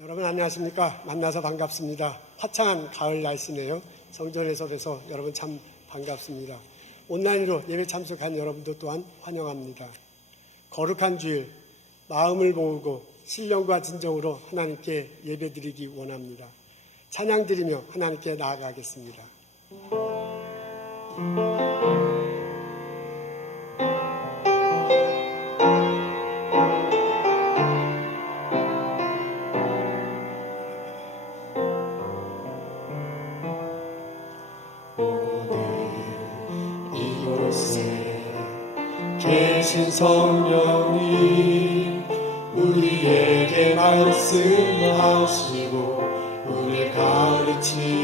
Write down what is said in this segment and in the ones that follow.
여러분 안녕하십니까? 만나서 반갑습니다. 화창한 가을 날씨네요. 성전에서 여러분 참 반갑습니다. 온라인으로 예배 참석한 여러분도 또한 환영합니다. 거룩한 주일, 마음을 모으고 신령과 진정으로 하나님께 예배드리기 원합니다. 찬양드리며 하나님께 나아가겠습니다. 계신 성령님 우리에게 말씀하시고 우리 가르치소서.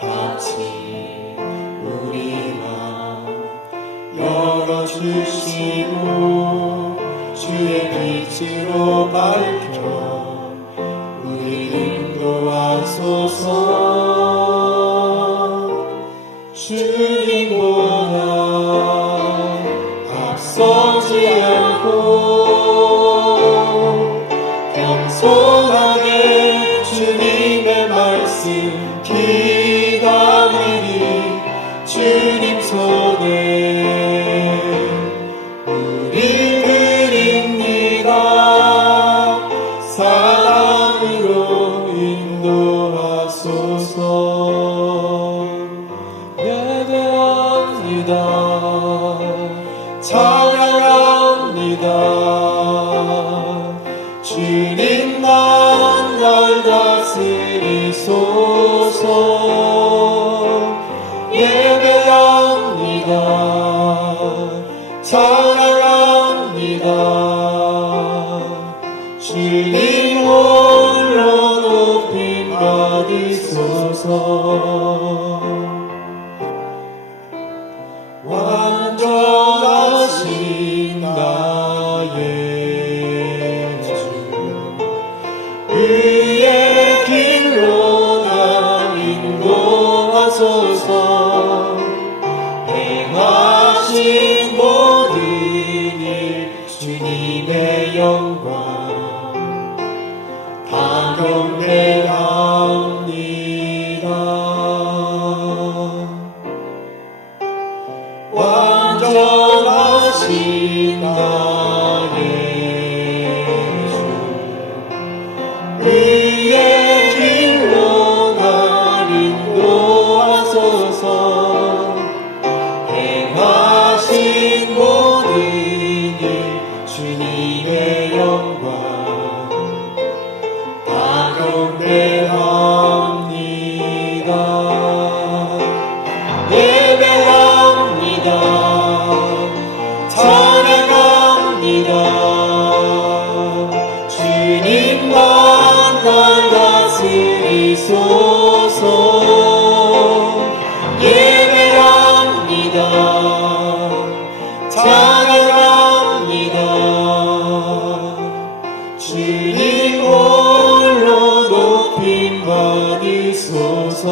같이 우리 마음 열어주시고 주의 빛으로 밝혀 우리 인도하소서. 주님보다 앞서지 않고 겸손하게 주님의 말씀 기다리니 주님 손에 우리 드립니다. 사랑으로 인도하소서. 예배합니다. 찬양합니다. 주님만 날 다스리소서. 예배합니다. 찬양합니다. 주님 홀로 높임 받으소서. 완전하신 나의 주 의의 길로 나 인도하소서. 행하신 모든 일 주님의 영광 다 경배합니다. 완전하신 나의 주 의의 길로 날 인도하소서. 행하신 모든 일 주님의 영광 다 경배합니다. 찬양합니다. 주님만 날 다스리소서. 예배합니다. 찬양합니다. 주님 홀로 높임 받으소서.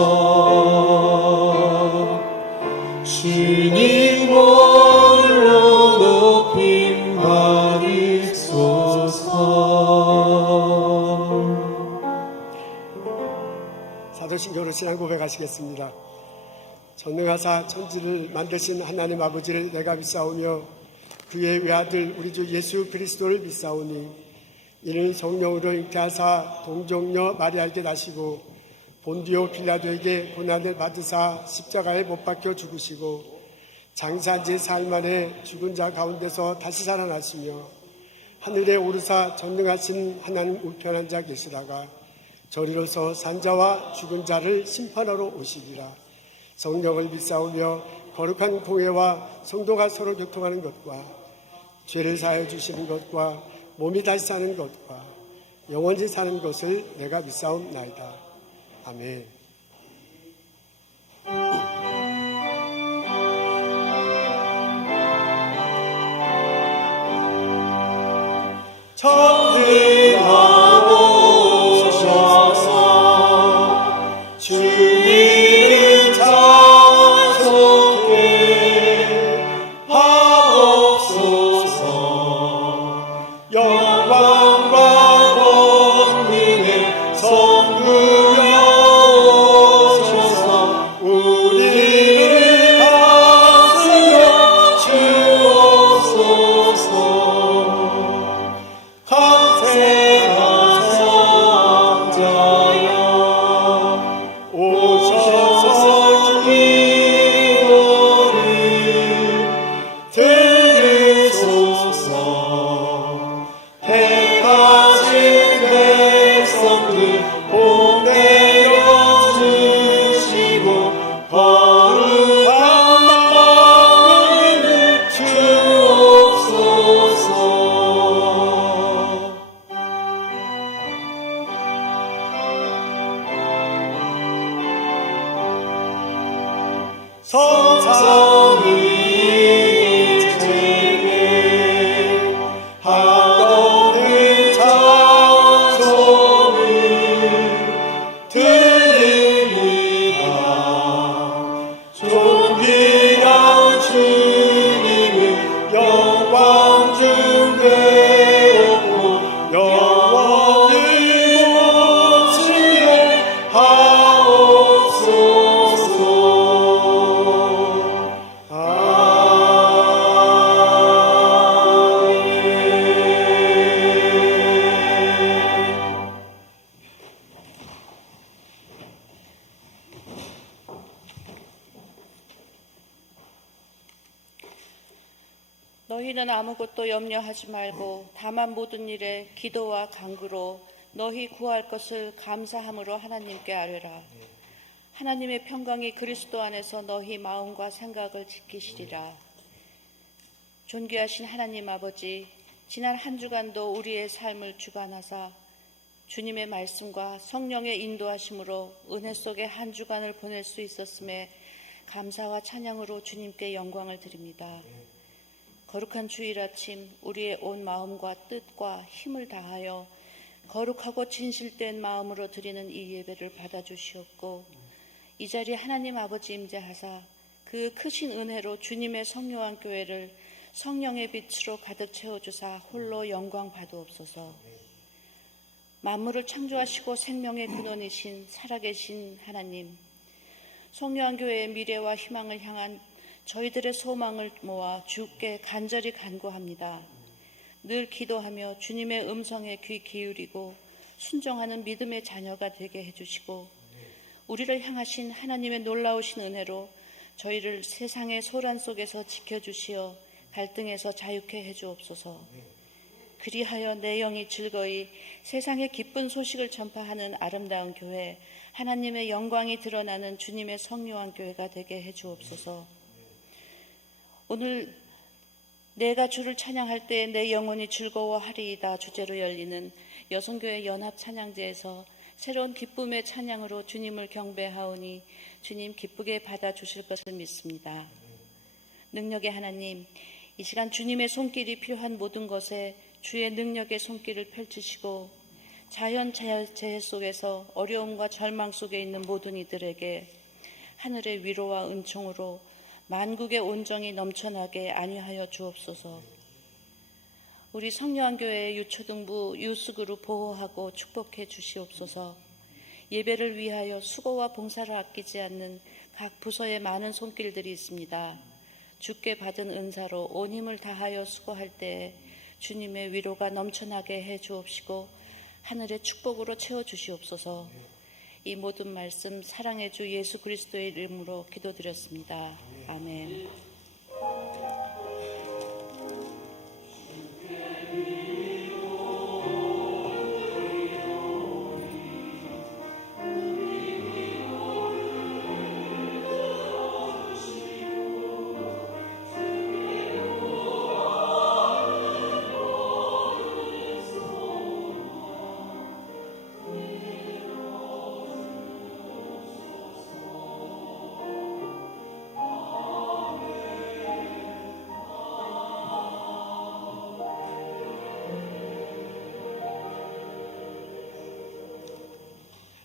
주님 홀로 높임 받으소서. 사도신경으로 신앙 고백하시겠습니다. 전능하사 천지를 만드신 하나님 아버지를 내가 믿사오며 그의 외아들 우리 주 예수 그리스도를 믿사오니 이는 성령으로 잉태하사 동정녀 마리아에게 나시고 본디오 빌라도에게 고난을 받으사 십자가에 못 박혀 죽으시고 장사한 지 사흘 만에 죽은 자 가운데서 다시 살아나시며 하늘에 오르사 전능하신 하나님 우편한 자 계시다가 저리로서 산자와 죽은 자를 심판하러 오시리라. 성령을 믿사오며 거룩한 공회와 성도가 서로 교통하는 것과 죄를 사하여 주시는 것과 몸이 다시 사는 것과 영원히 사는 것을 내가 믿사옵나이다. 아멘. 전능하오셔서 주님 찬송해 하옵소서. 영광과 성삼위 일체에게 하나님 찬송을 드립니다. 존귀한 주님을 영광 중되었고 영원히 모시게 하옵소서. 너희는 아무것도 염려하지 말고 다만 모든 일에 기도와 간구로 너희 구할 것을 감사함으로 하나님께 아뢰라. 하나님의 평강이 그리스도 안에서 너희 마음과 생각을 지키시리라. 존귀하신 하나님 아버지, 지난 한 주간도 우리의 삶을 주관하사 주님의 말씀과 성령의 인도하심으로 은혜 속에 한 주간을 보낼 수 있었음에 감사와 찬양으로 주님께 영광을 드립니다. 거룩한 주일 아침 우리의 온 마음과 뜻과 힘을 다하여 거룩하고 진실된 마음으로 드리는 이 예배를 받아주시옵고 이 자리에 하나님 아버지 임재하사 그 크신 은혜로 주님의 성령한 교회를 성령의 빛으로 가득 채워주사 홀로 영광 받으옵소서. 만물을 창조하시고 생명의 근원이신 살아계신 하나님, 성령한 교회의 미래와 희망을 향한 저희들의 소망을 모아 주께 간절히 간구합니다. 늘 기도하며 주님의 음성에 귀 기울이고 순종하는 믿음의 자녀가 되게 해주시고 우리를 향하신 하나님의 놀라우신 은혜로 저희를 세상의 소란 속에서 지켜주시어 갈등에서 자유케 해주옵소서. 그리하여 내 영이 즐거이 세상의 기쁜 소식을 전파하는 아름다운 교회, 하나님의 영광이 드러나는 주님의 성령한 교회가 되게 해주옵소서. 오늘 내가 주를 찬양할 때 내 영혼이 즐거워하리이다 주제로 열리는 여성교회 연합 찬양제에서 새로운 기쁨의 찬양으로 주님을 경배하오니 주님 기쁘게 받아주실 것을 믿습니다. 능력의 하나님, 이 시간 주님의 손길이 필요한 모든 것에 주의 능력의 손길을 펼치시고 자연재해 속에서 어려움과 절망 속에 있는 모든 이들에게 하늘의 위로와 은총으로 만국의 온정이 넘쳐나게 안위하여 주옵소서. 우리 성령교회의 유초등부 유스그룹 보호하고 축복해 주시옵소서. 예배를 위하여 수고와 봉사를 아끼지 않는 각 부서에 많은 손길들이 있습니다. 주께 받은 은사로 온 힘을 다하여 수고할 때에 주님의 위로가 넘쳐나게 해 주옵시고 하늘의 축복으로 채워 주시옵소서. 이 모든 말씀 사랑의 주 예수 그리스도의 이름으로 기도드렸습니다. 아멘.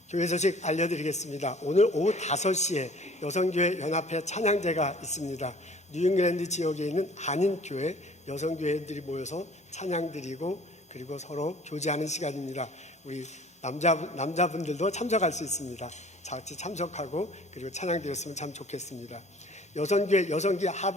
교회 소식 알려드리겠습니다. 오늘 오후 5시에 여성교회 연합회 찬양제가 있습니다. 뉴잉글랜드 지역에 있는 한인교회 여성교회들이 모여서 찬양드리고 그리고 서로 교제하는 시간입니다. 우리 남자분들도 참석할 수 있습니다. 같이 참석하고 그리고 찬양드렸으면 참 좋겠습니다. 여성교회가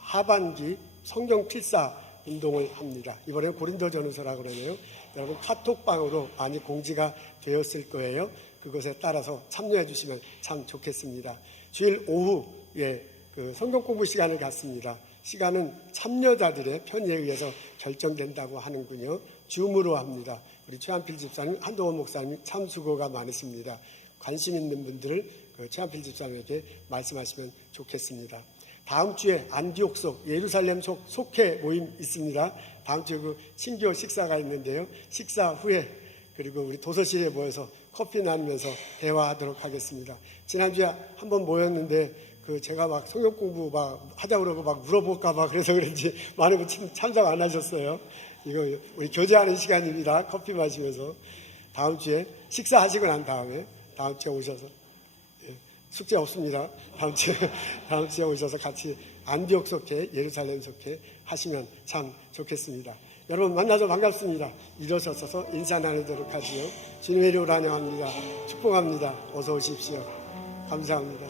하반기 성경 필사 운동을 합니다. 이번에 고린도전후서라고 그러네요. 여러분 카톡방으로 많이 공지가 되었을 거예요. 그것에 따라서 참여해 주시면 참 좋겠습니다. 주일 오후에 성경 공부 시간을 갖습니다. 시간은 참여자들의 편의에 의해서 결정된다고 하는군요. 줌으로 합니다. 우리 최한필 집사님, 한동원 목사님 참 수고가 많으십니다. 관심 있는 분들을 최한필 집사님에게 말씀하시면 좋겠습니다. 다음 주에 안디옥 속 예루살렘 속 속회 모임 있습니다. 다음 주에 신교 식사가 있는데요. 식사 후에 그리고 우리 도서실에 모여서 커피 나누면서 대화하도록 하겠습니다. 지난주에 한번 모였는데 제가 막 성경 공부 막 하자 그러고 막 물어볼까 봐 그래서 그런지 많은 분 참석 안 하셨어요. 이거 우리 교제하는 시간입니다. 커피 마시면서 다음 주에 식사하시고 난 다음에 다음 주에 오셔서 숙제 없습니다. 다음 주에 오셔서 같이 안디옥 속회, 예루살렘 속회 하시면 참 좋겠습니다. 여러분 만나서 반갑습니다. 일어서서 인사 나누도록 하지요. 주님의 이름으로 환영합니다. 축복합니다. 어서 오십시오. 감사합니다.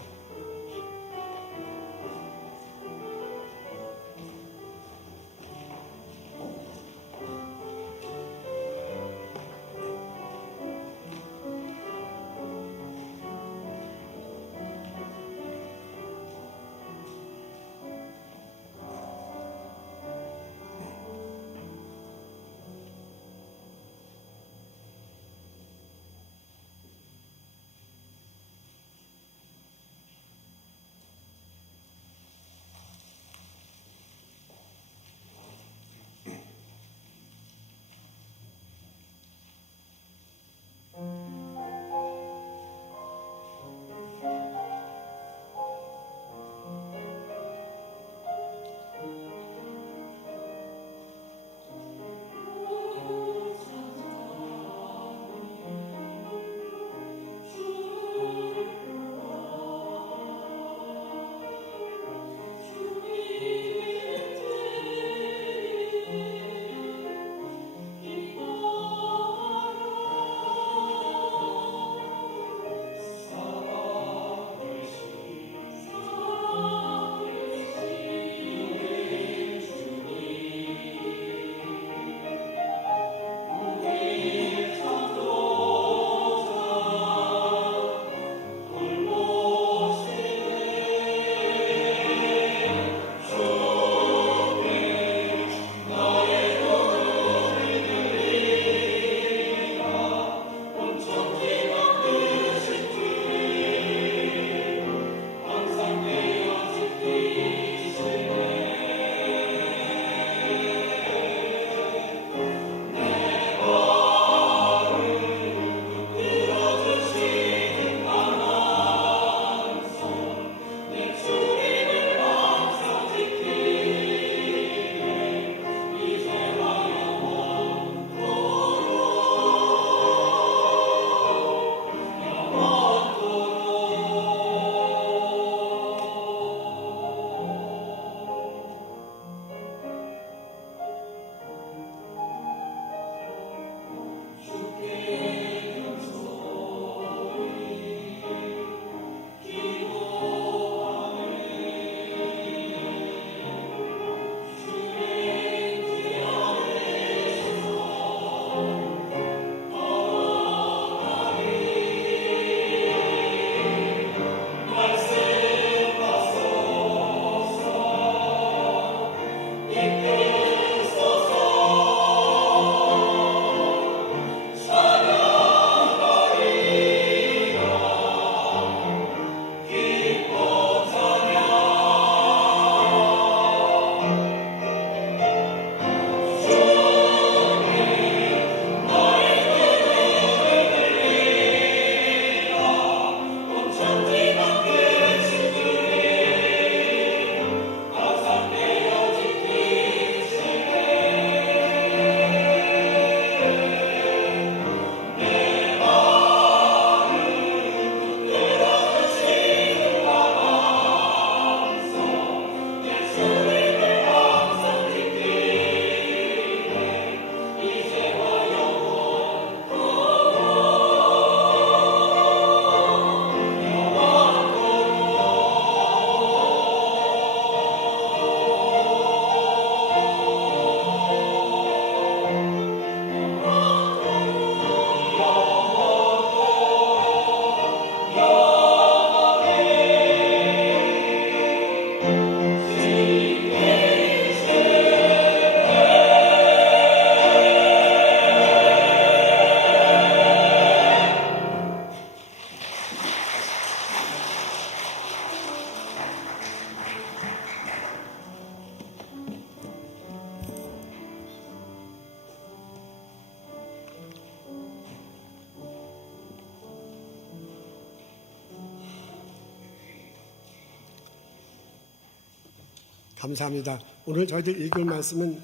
감사합니다. 오늘 저희들 읽을 말씀은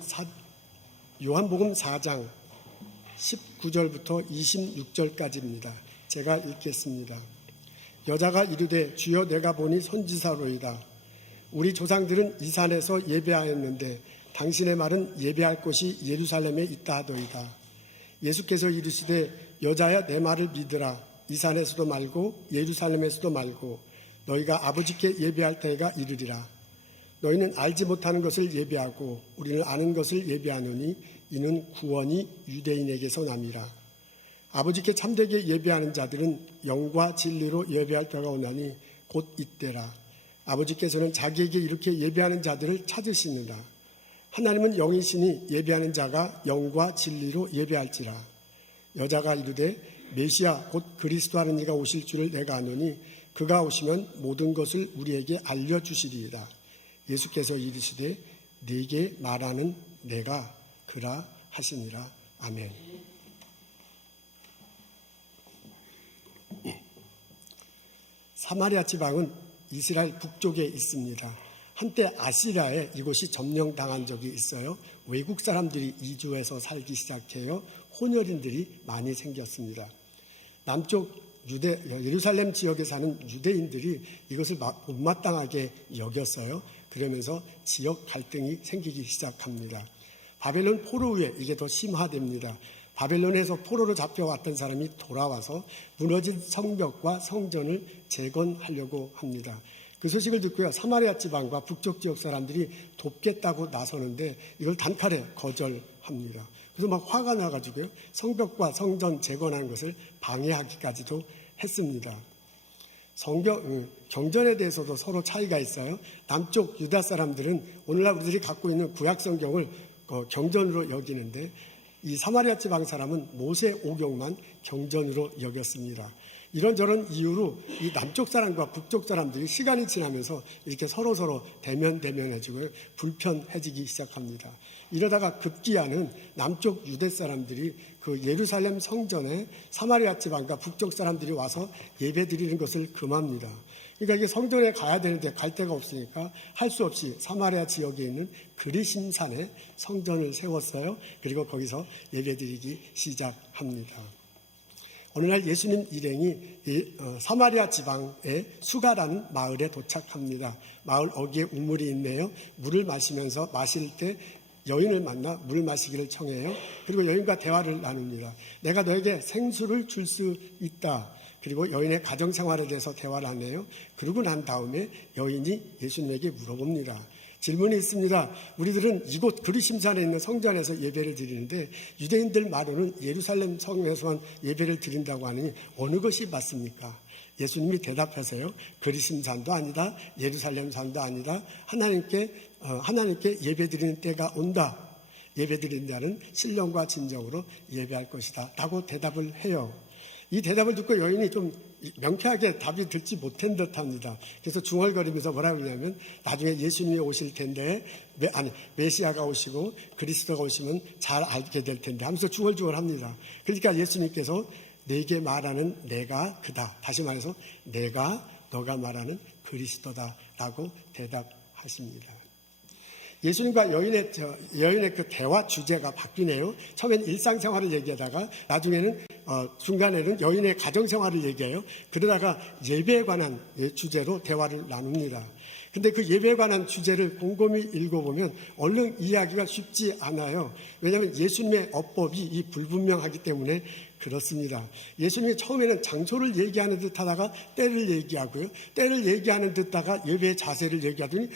요한복음 4장 19절부터 26절까지입니다. 제가 읽겠습니다. 여자가 이르되 주여 내가 보니 선지자로이다. 우리 조상들은 이 산에서 예배하였는데 당신의 말은 예배할 곳이 예루살렘에 있다 하더이다. 예수께서 이르시되 여자야 내 말을 믿으라. 이 산에서도 말고 예루살렘에서도 말고 너희가 아버지께 예배할 때가 이르리라. 너희는 알지 못하는 것을 예배하고 우리는 아는 것을 예배하노니 이는 구원이 유대인에게서 남이라. 아버지께 참되게 예배하는 자들은 영과 진리로 예배할 때가 오나니 곧 이때라. 아버지께서는 자기에게 이렇게 예배하는 자들을 찾으시느라. 하나님은 영이시니 예배하는 자가 영과 진리로 예배할지라. 여자가 이르되 메시아 곧 그리스도 하는 이가 오실 줄을 내가 아노니 그가 오시면 모든 것을 우리에게 알려주시리이다. 예수께서 이르시되 네게 말하는 내가 그라 하시니라. 아멘. 사마리아 지방은 이스라엘 북쪽에 있습니다. 한때 아시리아에 이곳이 점령당한 적이 있어요. 외국 사람들이 이주해서 살기 시작해요. 혼혈인들이 많이 생겼습니다. 남쪽 예루살렘 지역에 사는 유대인들이 이것을 못마땅하게 여겼어요. 그러면서 지역 갈등이 생기기 시작합니다. 바벨론 포로 후에 이게 더 심화됩니다. 바벨론에서 포로로 잡혀왔던 사람이 돌아와서 무너진 성벽과 성전을 재건하려고 합니다. 그 소식을 듣고요, 사마리아 지방과 북쪽 지역 사람들이 돕겠다고 나서는데 이걸 단칼에 거절합니다. 그래서 막 화가 나가지고요, 성벽과 성전 재건하는 것을 방해하기까지도 했습니다. 경전에 대해서도 서로 차이가 있어요. 남쪽 유다 사람들은 오늘날 우리들이 갖고 있는 구약 성경을 경전으로 여기는데 이 사마리아 지방 사람은 모세 오경만 경전으로 여겼습니다. 이런저런 이유로 이 남쪽 사람과 북쪽 사람들이 시간이 지나면서 이렇게 서로서로 대면해지고 불편해지기 시작합니다. 이러다가 급기야는 남쪽 유대 사람들이 그 예루살렘 성전에 사마리아 지방과 북쪽 사람들이 와서 예배 드리는 것을 금합니다. 그러니까 이게 성전에 가야 되는데 갈 데가 없으니까 할 수 없이 사마리아 지역에 있는 그리심산에 성전을 세웠어요. 그리고 거기서 예배 드리기 시작합니다. 어느 날 예수님 일행이 사마리아 지방의 수가라는 마을에 도착합니다. 마을 어귀에 우물이 있네요. 물을 마시면서 마실 때 여인을 만나 물 마시기를 청해요. 그리고 여인과 대화를 나눕니다. 내가 너에게 생수를 줄 수 있다. 그리고 여인의 가정생활에 대해서 대화를 하네요. 그러고 난 다음에 여인이 예수님에게 물어봅니다. 질문이 있습니다. 우리들은 이곳 그리심산에 있는 성전에서 예배를 드리는데 유대인들 말로는 예루살렘 성에서만 예배를 드린다고 하니 어느 것이 맞습니까? 예수님이 대답하세요. 그리심산도 아니다. 예루살렘 산도 아니다. 하나님께 예배 드리는 때가 온다. 예배 드리는 자는 신령과 진정으로 예배할 것이다. 라고 대답을 해요. 이 대답을 듣고 여인이 좀 명쾌하게 답이 들지 못한 듯합니다. 그래서 중얼거리면서 뭐라고 하냐면 나중에 예수님이 오실 텐데 메시아가 오시고 그리스도가 오시면 잘 알게 될 텐데 하면서 중얼중얼합니다. 그러니까 예수님께서 내게 말하는 내가 그다. 다시 말해서 내가 너가 말하는 그리스도다라고 대답하십니다. 예수님과 여인의 그 대화 주제가 바뀌네요. 처음엔 일상생활을 얘기하다가 나중에는 중간에는 여인의 가정생활을 얘기해요. 그러다가 예배에 관한 주제로 대화를 나눕니다. 근데 그 예배에 관한 주제를 곰곰이 읽어보면 얼른 이해하기가 쉽지 않아요. 왜냐하면 예수님의 어법이 불분명하기 때문에 그렇습니다. 예수님이 처음에는 장소를 얘기하는 듯 하다가 때를 얘기하고요. 때를 얘기하는 듯 하다가 예배의 자세를 얘기하더니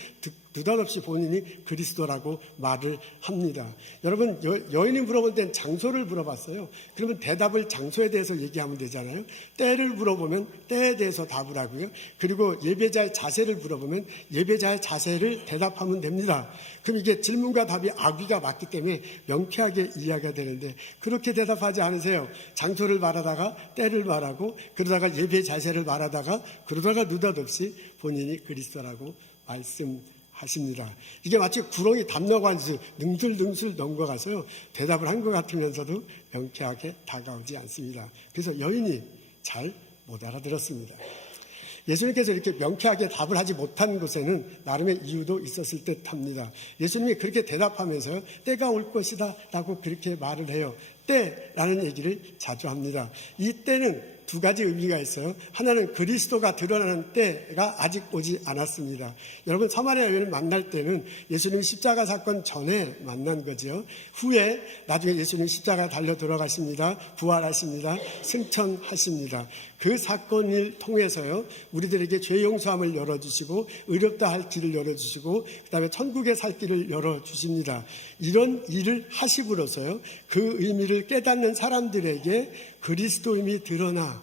느닷없이 본인이 그리스도라고 말을 합니다. 여러분, 여인이 물어볼 땐 장소를 물어봤어요. 그러면 대답을 장소에 대해서 얘기하면 되잖아요. 때를 물어보면 때에 대해서 답을 하고요. 그리고 예배자의 자세를 물어보면 예배자의 자세를 대답하면 됩니다. 그럼 이게 질문과 답이 악의가 맞기 때문에 명쾌하게 이해가 되는데 그렇게 대답하지 않으세요. 장소를 말하다가 때를 말하고 그러다가 예배 자세를 말하다가 그러다가 느닷없이 본인이 그리스도라고 말씀하십니다. 이게 마치 구렁이 담너간 듯이 능술능술 넘어가서요. 대답을 한 것 같으면서도 명쾌하게 다가오지 않습니다. 그래서 여인이 잘 못 알아들었습니다. 예수님께서 이렇게 명쾌하게 답을 하지 못한 것에는 나름의 이유도 있었을 듯합니다. 예수님이 그렇게 대답하면서 때가 올 것이다 라고 그렇게 말을 해요. 때라는 얘기를 자주 합니다. 이 때는 두 가지 의미가 있어요. 하나는 그리스도가 드러나는 때가 아직 오지 않았습니다. 여러분, 사마리아 여인을 만날 때는 예수님이 십자가 사건 전에 만난 거죠. 후에 나중에 예수님이 십자가 달려 들어가십니다. 부활하십니다. 승천하십니다. 그 사건을 통해서요, 우리들에게 죄 용서함을 열어주시고 의롭다 할 길을 열어주시고 그 다음에 천국에 살 길을 열어주십니다. 이런 일을 하시고로서요, 그 의미를 깨닫는 사람들에게 그리스도임이 드러나.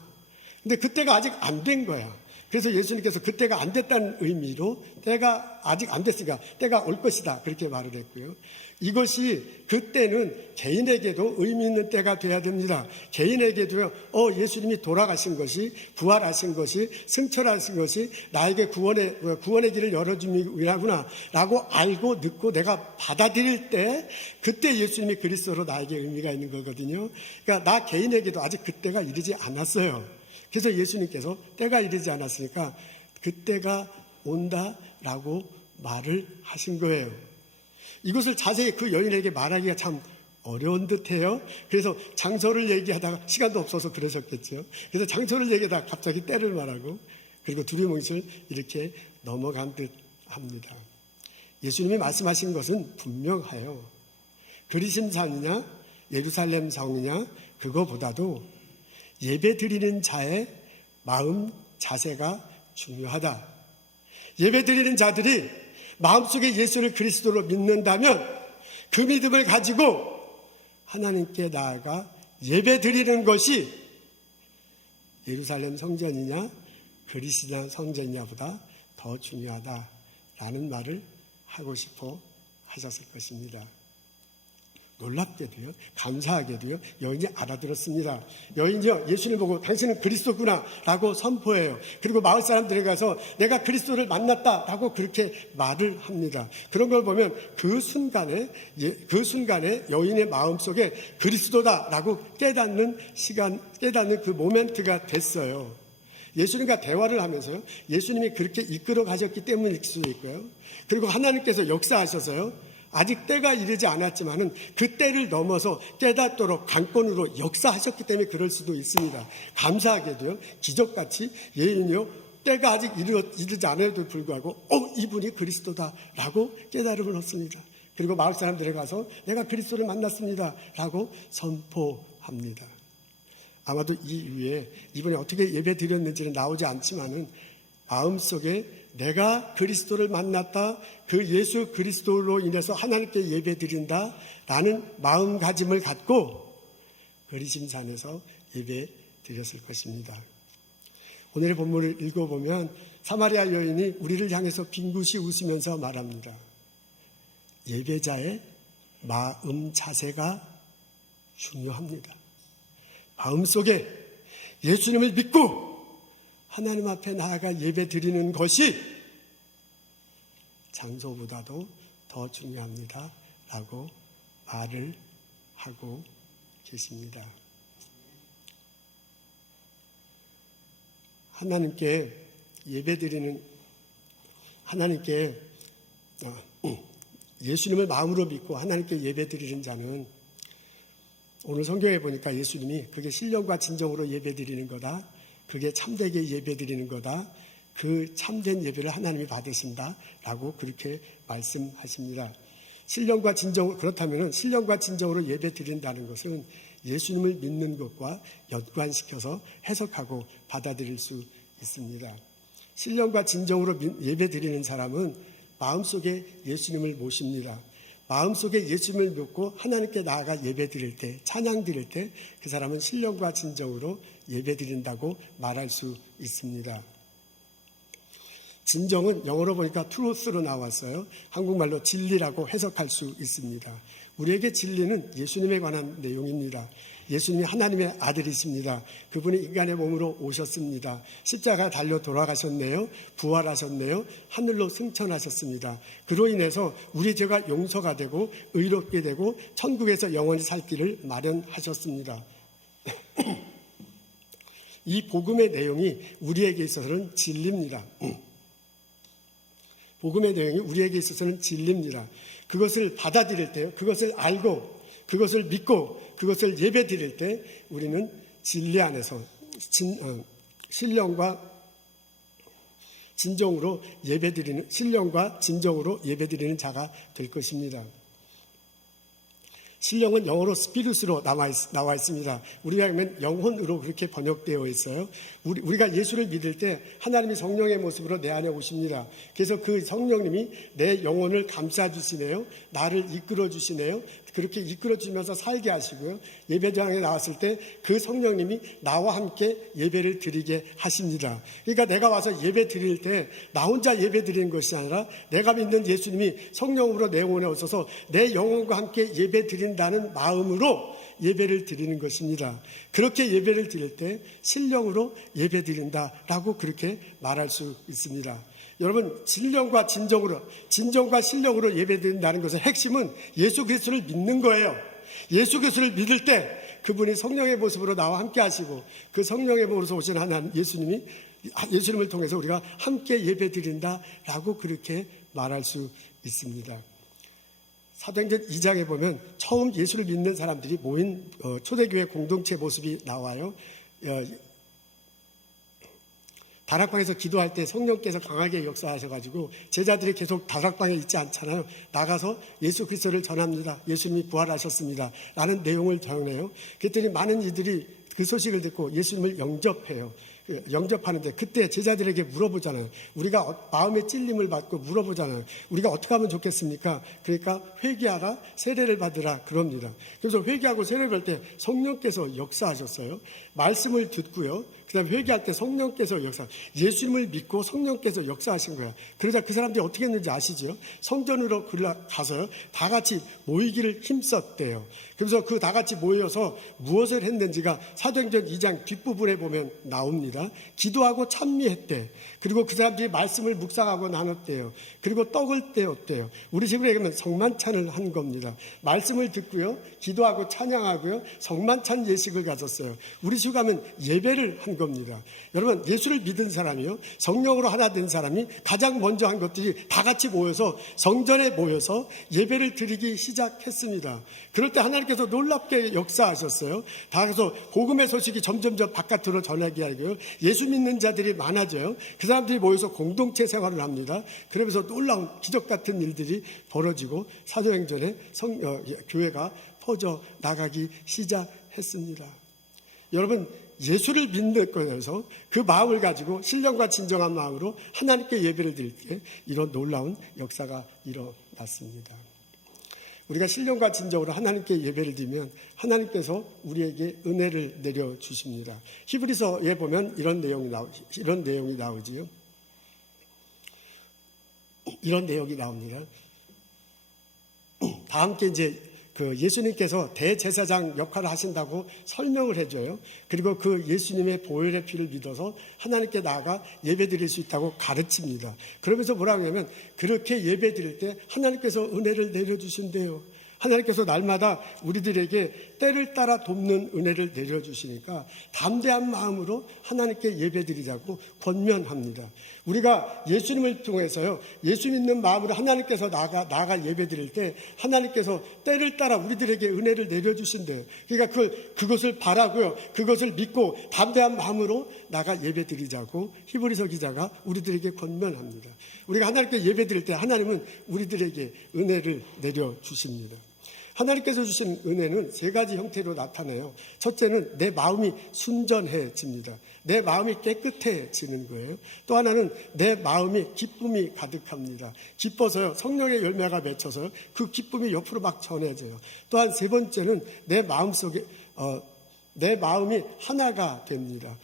근데 그때가 아직 안 된 거야. 그래서 예수님께서 그때가 안 됐다는 의미로 때가 아직 안 됐으니까 때가 올 것이다 그렇게 말을 했고요. 이것이 그때는 개인에게도 의미 있는 때가 돼야 됩니다. 개인에게도요, 예수님이 돌아가신 것이, 부활하신 것이, 승천하신 것이 나에게 구원의 길을 열어주기 위하구나 라고 알고 듣고 내가 받아들일 때, 그때 예수님이 그리스도로 나에게 의미가 있는 거거든요. 그러니까 나 개인에게도 아직 그때가 이르지 않았어요. 그래서 예수님께서 때가 이르지 않았으니까 그때가 온다라고 말을 하신 거예요. 이것을 자세히 그 여인에게 말하기가 참 어려운 듯해요. 그래서 장소를 얘기하다가 시간도 없어서 그러셨겠죠. 그래서 장소를 얘기하다가 갑자기 때를 말하고 그리고 두리뭉실 이렇게 넘어간 듯 합니다. 예수님이 말씀하신 것은 분명해요. 그리심산이냐 예루살렘 성이냐 그거보다도 예배 드리는 자의 마음 자세가 중요하다. 예배 드리는 자들이 마음속에 예수를 그리스도로 믿는다면 그 믿음을 가지고 하나님께 나아가 예배 드리는 것이 예루살렘 성전이냐 그리스도 성전이냐보다 더 중요하다라는 말을 하고 싶어 하셨을 것입니다. 놀랍게도요, 감사하게도요, 여인이 알아들었습니다. 여인이요, 예수를 보고 당신은 그리스도구나 라고 선포해요. 그리고 마을 사람들에 가서 내가 그리스도를 만났다 라고 그렇게 말을 합니다. 그런 걸 보면 그 순간에 여인의 마음속에 그리스도다 라고 깨닫는 그 모멘트가 됐어요. 예수님과 대화를 하면서요, 예수님이 그렇게 이끌어 가셨기 때문일 수도 있고요. 그리고 하나님께서 역사하셔서요, 아직 때가 이르지 않았지만은 그 때를 넘어서 깨닫도록 강권으로 역사하셨기 때문에 그럴 수도 있습니다. 감사하게도요, 기적같이 예인이요, 때가 아직 이르지 않아도 불구하고 이분이 그리스도다라고 깨달음을 얻습니다. 그리고 마을 사람들에 가서 내가 그리스도를 만났습니다 라고 선포합니다. 아마도 이 위에 이분이 어떻게 예배 드렸는지는 나오지 않지만은 마음속에 내가 그리스도를 만났다, 그 예수 그리스도로 인해서 하나님께 예배 드린다 라는 마음가짐을 갖고 그리심산에서 예배 드렸을 것입니다. 오늘의 본문을 읽어보면 사마리아 여인이 우리를 향해서 빙긋이 웃으면서 말합니다. 예배자의 마음 자세가 중요합니다. 마음속에 예수님을 믿고 하나님 앞에 나아가 예배 드리는 것이 장소보다도 더 중요합니다 라고 말을 하고 계십니다. 하나님께 예배 드리는, 하나님께 예수님을 마음으로 믿고 하나님께 예배 드리는 자는 오늘 성경에 보니까 예수님이 그게 신령과 진정으로 예배 드리는 거다, 그게 참되게 예배 드리는 거다, 그 참된 예배를 하나님이 받으신다라고 그렇게 말씀하십니다. 신령과 진정, 그렇다면 신령과 진정으로 예배 드린다는 것은 예수님을 믿는 것과 연관시켜서 해석하고 받아들일 수 있습니다. 신령과 진정으로 예배 드리는 사람은 마음속에 예수님을 모십니다. 마음속에 예수님을 믿고 하나님께 나아가 예배 드릴 때, 찬양 드릴 때 그 사람은 신령과 진정으로 예배 드린다고 말할 수 있습니다. 진정은 영어로 보니까 truth로 나왔어요. 한국말로 진리라고 해석할 수 있습니다. 우리에게 진리는 예수님에 관한 내용입니다. 예수님이 하나님의 아들이십니다. 그분이 인간의 몸으로 오셨습니다. 십자가 달려 돌아가셨네요. 부활하셨네요. 하늘로 승천하셨습니다. 그로 인해서 우리 죄가 용서가 되고 의롭게 되고 천국에서 영원히 살 길을 마련하셨습니다. 이 복음의 내용이 우리에게 있어서는 진리입니다. 복음의 내용이 우리에게 있어서는 진리입니다. 그것을 받아들일 때요, 그것을 알고 그것을 믿고 그것을 예배드릴 때 우리는 진리 안에서 신령과 진정으로 예배드리는, 신령과 진정으로 예배드리는 자가 될 것입니다. 신령은 영어로 스피릿으로 나와 있습니다. 우리가 하면 영혼으로 그렇게 번역되어 있어요. 우리가 예수를 믿을 때 하나님이 성령의 모습으로 내 안에 오십니다. 그래서 그 성령님이 내 영혼을 감싸주시네요. 나를 이끌어주시네요. 그렇게 이끌어주면서 살게 하시고요. 예배당에 나왔을 때 그 성령님이 나와 함께 예배를 드리게 하십니다. 그러니까 내가 와서 예배 드릴 때 나 혼자 예배 드리는 것이 아니라 내가 믿는 예수님이 성령으로 내 영혼에 오셔서 내 영혼과 함께 예배 드린다는 마음으로 예배를 드리는 것입니다. 그렇게 예배를 드릴 때 신령으로 예배 드린다라고 그렇게 말할 수 있습니다. 여러분, 진정과 신령으로 예배드린다는 것의 핵심은 예수 그리스도를 믿는 거예요. 예수 그리스도를 믿을 때 그분이 성령의 모습으로 나와 함께 하시고 그 성령의 모습으로 오신 하나님 예수님을 통해서 우리가 함께 예배드린다라고 그렇게 말할 수 있습니다. 사도행전 2장에 보면 처음 예수를 믿는 사람들이 모인 초대교회 공동체 모습이 나와요. 다락방에서 기도할 때 성령께서 강하게 역사하셔가지고 제자들이 계속 다락방에 있지 않잖아요. 나가서 예수 그리스도를 전합니다. 예수님이 부활하셨습니다. 라는 내용을 전해요. 그랬더니 많은 이들이 그 소식을 듣고 예수님을 영접하는데 그때 제자들에게 물어보잖아요. 우리가 마음의 찔림을 받고 물어보잖아요. 우리가 어떻게 하면 좋겠습니까? 그러니까 회개하라, 세례를 받으라 그럽니다. 그래서 회개하고 세례를 받을 때 성령께서 역사하셨어요. 말씀을 듣고요. 그 다음에 회개할 때 성령께서 예수님을 믿고 성령께서 역사하신 거야. 그러자 그 사람들이 어떻게 했는지 아시죠? 성전으로 가서요. 다 같이 모이기를 힘썼대요. 그래서 그 다 같이 모여서 무엇을 했는지가 사도행전 2장 뒷부분에 보면 나옵니다. 기도하고 찬미했대. 그리고 그 사람들이 말씀을 묵상하고 나눴대요. 그리고 떡을 떼었대요. 우리 식으로 얘기하면 성만찬을 한 겁니다. 말씀을 듣고요. 기도하고 찬양하고요. 성만찬 예식을 가졌어요. 우리 식으로 하면 예배를 한 겁니다. 여러분, 예수를 믿은 사람이요. 성령으로 하나 된 사람이 가장 먼저 한 것들이 다 같이 모여서 성전에 모여서 예배를 드리기 시작했습니다. 그럴 때 하나님께서 놀랍게 역사하셨어요. 다 그래서 복음의 소식이 점점 바깥으로 전하게 하고요. 예수 믿는 자들이 많아져요. 그 사람들이 모여서 공동체 생활을 합니다. 그러면서 놀라운 기적 같은 일들이 벌어지고 사도행전에 교회가 퍼져 나가기 시작했습니다. 여러분, 예수를 믿는 것에서 그 마음을 가지고 신령과 진정한 마음으로 하나님께 예배를 드릴 때 이런 놀라운 역사가 일어났습니다. 우리가 신령과 진정으로 하나님께 예배를 드리면 하나님께서 우리에게 은혜를 내려주십니다. 히브리서에 보면 이런 내용이 나오지요. 이런 내용이 나옵니다. 다 함께 이제 예수님께서 대제사장 역할을 하신다고 설명을 해줘요. 그리고 그 예수님의 보혈의 피를 믿어서 하나님께 나아가 예배 드릴 수 있다고 가르칩니다. 그러면서 뭐라고 하냐면 그렇게 예배 드릴 때 하나님께서 은혜를 내려주신대요. 하나님께서 날마다 우리들에게 때를 따라 돕는 은혜를 내려주시니까 담대한 마음으로 하나님께 예배드리자고 권면합니다. 우리가 예수님을 통해서요, 예수 믿는 마음으로 하나님께서 나아가 예배드릴 때 하나님께서 때를 따라 우리들에게 은혜를 내려주신대요. 그러니까 그것을 바라고요, 그것을 믿고 담대한 마음으로 나가 예배드리자고 히브리서 기자가 우리들에게 권면합니다. 우리가 하나님께 예배드릴 때 하나님은 우리들에게 은혜를 내려주십니다. 하나님께서 주신 은혜는 세 가지 형태로 나타나요. 첫째는 내 마음이 순전해집니다. 내 마음이 깨끗해지는 거예요. 또 하나는 내 마음이 기쁨이 가득합니다. 기뻐서요, 성령의 열매가 맺혀서요, 그 기쁨이 옆으로 막 전해져요. 또한 세 번째는 내 마음이 하나가 됩니다.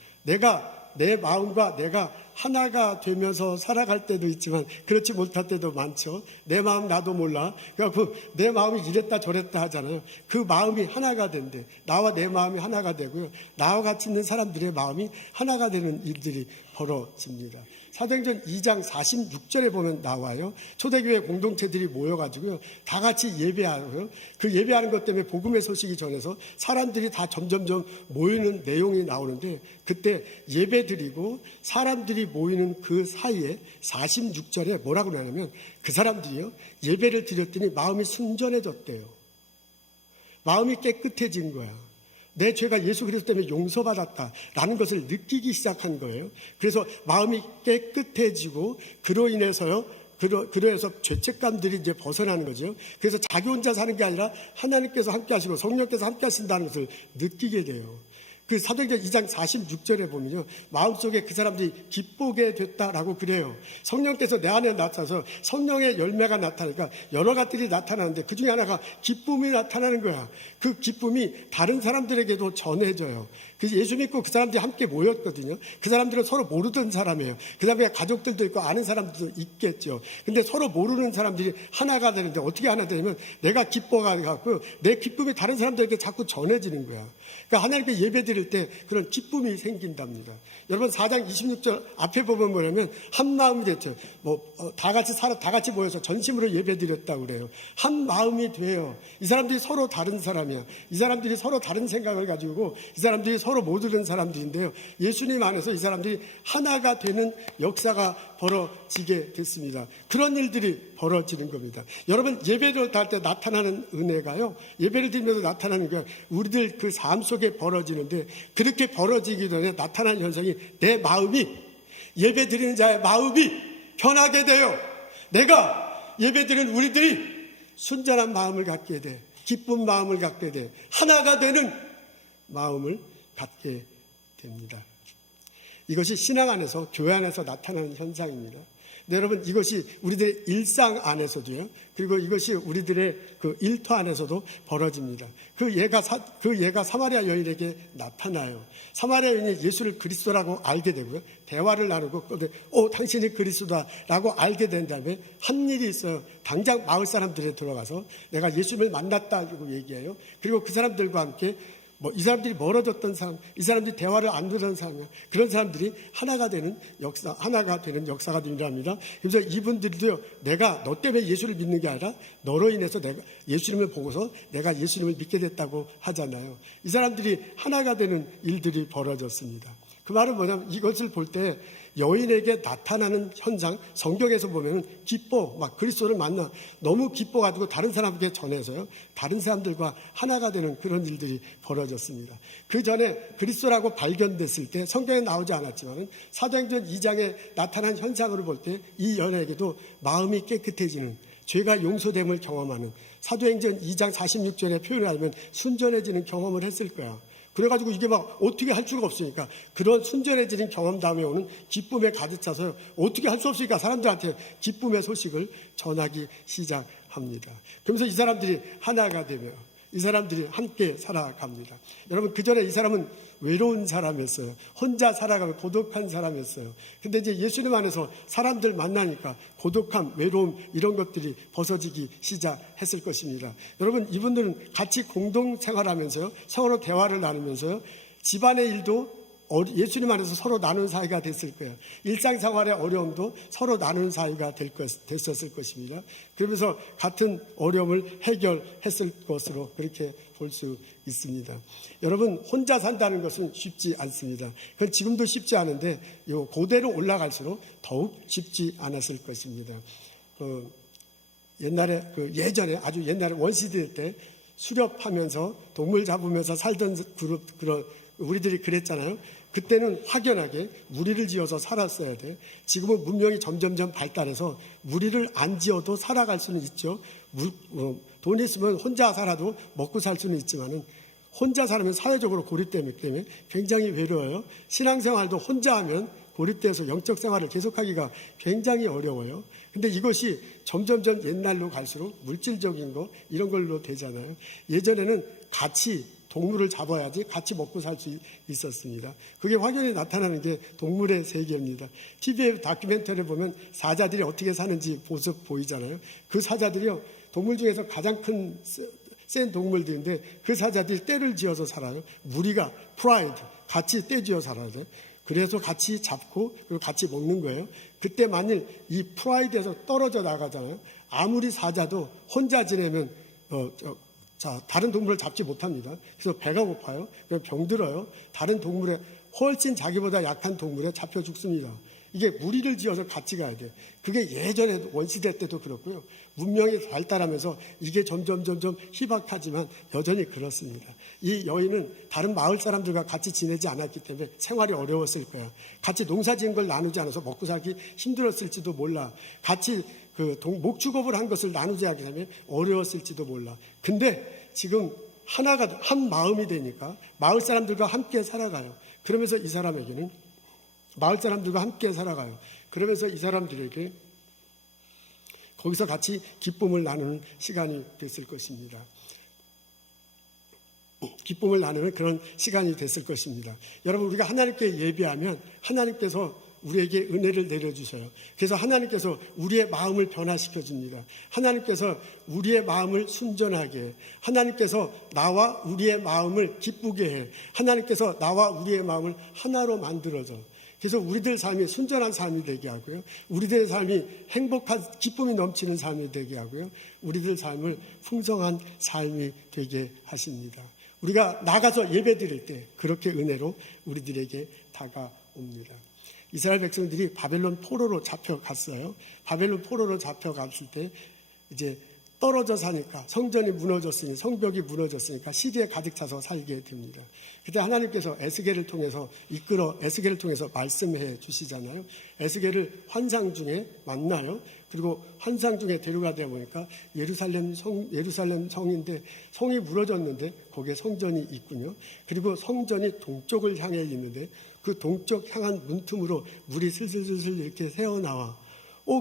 내 마음과 내가 하나가 되면서 살아갈 때도 있지만 그렇지 못할 때도 많죠. 내 마음 나도 몰라. 그래갖고 내 마음이 이랬다 저랬다 하잖아요. 그 마음이 하나가 된대. 나와 내 마음이 하나가 되고요. 나와 같이 있는 사람들의 마음이 하나가 되는 일들이 벌어집니다. 사도행전 2장 46절에 보면 나와요. 초대교회 공동체들이 모여가지고요, 다 같이 예배하고요, 그 예배하는 것 때문에 복음의 소식이 전해서 사람들이 다 점점점 모이는 내용이 나오는데, 그때 예배드리고 사람들이 모이는 그 사이에 46절에 뭐라고 나냐면, 그 사람들이요, 예배를 드렸더니 마음이 순전해졌대요. 마음이 깨끗해진 거야. 내 죄가 예수 그리스도 때문에 용서받았다라는 것을 느끼기 시작한 거예요. 그래서 마음이 깨끗해지고 그로 인해서 죄책감들이 이제 벗어나는 거죠. 그래서 자기 혼자 사는 게 아니라 하나님께서 함께 하시고 성령께서 함께 하신다는 것을 느끼게 돼요. 그 사도행전 2장 46절에 보면요, 마음속에 그 사람들이 기쁘게 됐다라고 그래요. 성령께서 내 안에 나타나서 성령의 열매가 나타나니까 여러 가지들이 나타나는데 그 중에 하나가 기쁨이 나타나는 거야. 그 기쁨이 다른 사람들에게도 전해져요. 그래서 예수 믿고 그 사람들이 함께 모였거든요. 그 사람들은 서로 모르던 사람이에요. 그 다음에 가족들도 있고 아는 사람들도 있겠죠. 근데 서로 모르는 사람들이 하나가 되는데 어떻게 하나 되냐면, 내가 기뻐가지고 내 기쁨이 다른 사람들에게 자꾸 전해지는 거야. 그러니까 하나님께 예배 드릴 때 그런 기쁨이 생긴답니다. 여러분 4장 26절 앞에 보면 뭐냐면, 한 마음이 됐죠. 다 같이 모여서 전심으로 예배 드렸다고 그래요. 한 마음이 돼요. 이 사람들이 서로 다른 사람이야. 이 사람들이 서로 다른 생각을 가지고, 이 사람들이 서로 모르는 사람들인데요, 예수님 안에서 이 사람들이 하나가 되는 역사가 벌어지게 됐습니다. 그런 일들이 벌어지는 겁니다. 여러분, 예배를 할 때 나타나는 은혜가요, 예배를 드리면서 나타나는 게 우리들 그 삶 속에 벌어지는데, 그렇게 벌어지기 전에 나타나는 현상이, 내 마음이, 예배 드리는 자의 마음이 변하게 돼요. 내가 예배 드리는 우리들이 순전한 마음을 갖게 돼, 기쁜 마음을 갖게 돼, 하나가 되는 마음을 갖게 됩니다. 이것이 신앙 안에서, 교회 안에서 나타나는 현상입니다. 네, 여러분, 이것이 우리들의 일상 안에서도요, 그리고 이것이 우리들의 그 일터 안에서도 벌어집니다. 그 예가 사마리아 여인에게 나타나요. 사마리아 여인이 예수를 그리스도라고 알게 되고요, 대화를 나누고, 당신이 그리스도다라고 알게 된 다음에 한 일이 있어요. 당장 마을 사람들에 들어가서 내가 예수님을 만났다고 얘기해요. 그리고 그 사람들과 함께 이 사람들이 멀어졌던 사람, 이 사람들이 대화를 안 듣는 사람이야. 그런 사람들이 하나가 되는 역사가 됩니다. 그래서 이분들도요, 내가 너 때문에 예수를 믿는 게 아니라 너로 인해서 내가 예수님을 보고서 내가 예수님을 믿게 됐다고 하잖아요. 이 사람들이 하나가 되는 일들이 벌어졌습니다. 그 말은 뭐냐면, 이것을 볼 때 여인에게 나타나는 현상, 성경에서 보면 막 그리스도를 만나 너무 기뻐가지고 다른 사람에게 전해서요, 다른 사람들과 하나가 되는 그런 일들이 벌어졌습니다. 그 전에 그리스도라고 발견됐을 때 성경에 나오지 않았지만 사도행전 2장에 나타난 현상으로 볼 때 이 여인에게도 마음이 깨끗해지는, 죄가 용서됨을 경험하는, 사도행전 2장 46절에 표현하면 순전해지는 경험을 했을 거야. 그래가지고 이게 막 어떻게 할 수가 없으니까, 그런 순전해지는 경험 다음에 오는 기쁨에 가득 차서 어떻게 할 수 없으니까 사람들한테 기쁨의 소식을 전하기 시작합니다. 그러면서 이 사람들이 하나가 되며 이 사람들이 함께 살아갑니다. 여러분, 그 전에 이 사람은 외로운 사람이었어요. 혼자 살아가며 고독한 사람이었어요. 근데 이제 예수님 안에서 사람들 만나니까 고독함, 외로움, 이런 것들이 벗어지기 시작했을 것입니다. 여러분, 이분들은 같이 공동생활하면서요, 서로 대화를 나누면서요, 집안의 일도 예수님 안에서 서로 나눈 사이가 됐을 거예요. 일상생활의 어려움도 서로 나눈 사이가 됐었을 것입니다. 그러면서 같은 어려움을 해결했을 것으로 그렇게 볼 수 있습니다. 여러분, 혼자 산다는 것은 쉽지 않습니다. 그건 지금도 쉽지 않은데 고대로 올라갈수록 더욱 쉽지 않았을 것입니다. 예전에 아주 옛날에 원시대 때 수렵하면서 동물 잡으면서 살던 우리들이 그랬잖아요. 그때는 확연하게 무리를 지어서 살았어야 돼. 지금은 문명이 점점점 발달해서 무리를 안 지어도 살아갈 수는 있죠. 돈이 있으면 혼자 살아도 먹고 살 수는 있지만은, 혼자 살면 사회적으로 고립되기 때문에 굉장히 외로워요. 신앙생활도 혼자 하면 고립돼서 영적 생활을 계속하기가 굉장히 어려워요. 근데 이것이 점점점 옛날로 갈수록 물질적인 거, 이런 걸로 되잖아요. 예전에는 같이 동물을 잡아야지 같이 먹고 살 수 있었습니다. 그게 확연히 나타나는 게 동물의 세계입니다. TV에 다큐멘터리를 보면 사자들이 어떻게 사는지 모습 보이잖아요. 그 사자들이요, 동물 중에서 가장 센 동물들인데 그 사자들이 떼를 지어서 살아요. 무리가, 프라이드, 같이 떼 지어 살아야 돼요. 그래서 같이 잡고 그리고 같이 먹는 거예요. 그때 만일 이 프라이드에서 떨어져 나가잖아요. 아무리 사자도 혼자 지내면 다른 동물을 잡지 못합니다. 그래서 배가 고파요. 병들어요. 다른 동물에 훨씬 자기보다 약한 동물에 잡혀 죽습니다. 이게 무리를 지어서 같이 가야 돼요. 그게 예전에 원시대 때도 그렇고요. 문명이 발달하면서 이게 점점 희박하지만 여전히 그렇습니다. 이 여인은 다른 마을 사람들과 같이 지내지 않았기 때문에 생활이 어려웠을 거야. 같이 농사 지은 걸 나누지 않아서 먹고 살기 힘들었을지도 몰라. 같이 목축업을 한 것을 나누지 않기 때문에 어려웠을지도 몰라. 근데 지금 한 마음이 되니까 마을 사람들과 함께 살아가요. 그러면서 이 사람에게는 마을 사람들과 함께 살아가요. 그러면서 이 사람들에게 거기서 같이 기쁨을 나누는 시간이 됐을 것입니다. 기쁨을 나누는 그런 시간이 됐을 것입니다. 여러분, 우리가 하나님께 예배하면 하나님께서 우리에게 은혜를 내려주셔요. 그래서 하나님께서 우리의 마음을 변화시켜 줍니다. 하나님께서 우리의 마음을 순전하게 해. 하나님께서 나와 우리의 마음을 기쁘게 해. 하나님께서 나와 우리의 마음을 하나로 만들어줘. 그래서 우리들 삶이 순전한 삶이 되게 하고요. 우리들의 삶이 행복한 기쁨이 넘치는 삶이 되게 하고요. 우리들 삶을 풍성한 삶이 되게 하십니다. 우리가 나가서 예배 드릴 때 그렇게 은혜로 우리들에게 다가옵니다. 이스라엘 백성들이 바벨론 포로로 잡혀갔어요. 바벨론 포로로 잡혀갔을 때 이제 떨어져 사니까 성전이 무너졌으니 성벽이 무너졌으니까 시리에 가득 차서 살게 됩니다. 그때 하나님께서 에스겔을 통해서 에스겔을 통해서 말씀해 주시잖아요. 에스겔을 환상 중에 만나요. 그리고 환상 중에 데려가다 보니까 예루살렘 성인데 성이 무너졌는데 거기에 성전이 있군요. 그리고 성전이 동쪽을 향해 있는데 그 동쪽 향한 문틈으로 물이 슬슬슬슬 이렇게 새어나와.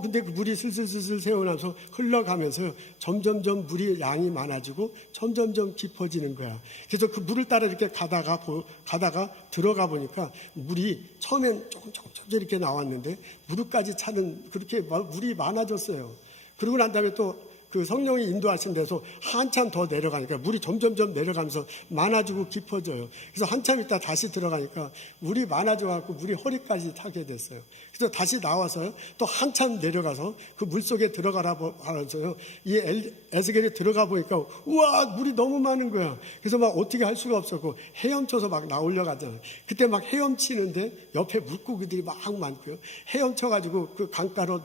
근데 그 물이 슬슬슬슬 새어나서 흘러가면서 점점점 물이 양이 많아지고 점점점 깊어지는 거야. 그래서 그 물을 따라 이렇게 가다가 들어가 보니까 물이 처음엔 조금 이렇게 나왔는데 무릎까지 차는 그렇게 물이 많아졌어요. 그러고 난 다음에 또 그 성령이 인도하신 데서 한참 더 내려가니까 물이 점점점 내려가면서 많아지고 깊어져요. 그래서 한참 있다 다시 들어가니까 물이 많아져갖고 물이 허리까지 타게 됐어요. 그래서 다시 나와서요. 또 한참 내려가서 그 물 속에 들어가라고 하면서요. 이 에스겔이 들어가 보니까 우와 물이 너무 많은 거야. 그래서 막 어떻게 할 수가 없었고 헤엄쳐서 막 나오려고 하잖아요. 그때 막 헤엄치는데 옆에 물고기들이 막 많고요. 헤엄쳐가지고 그 강가로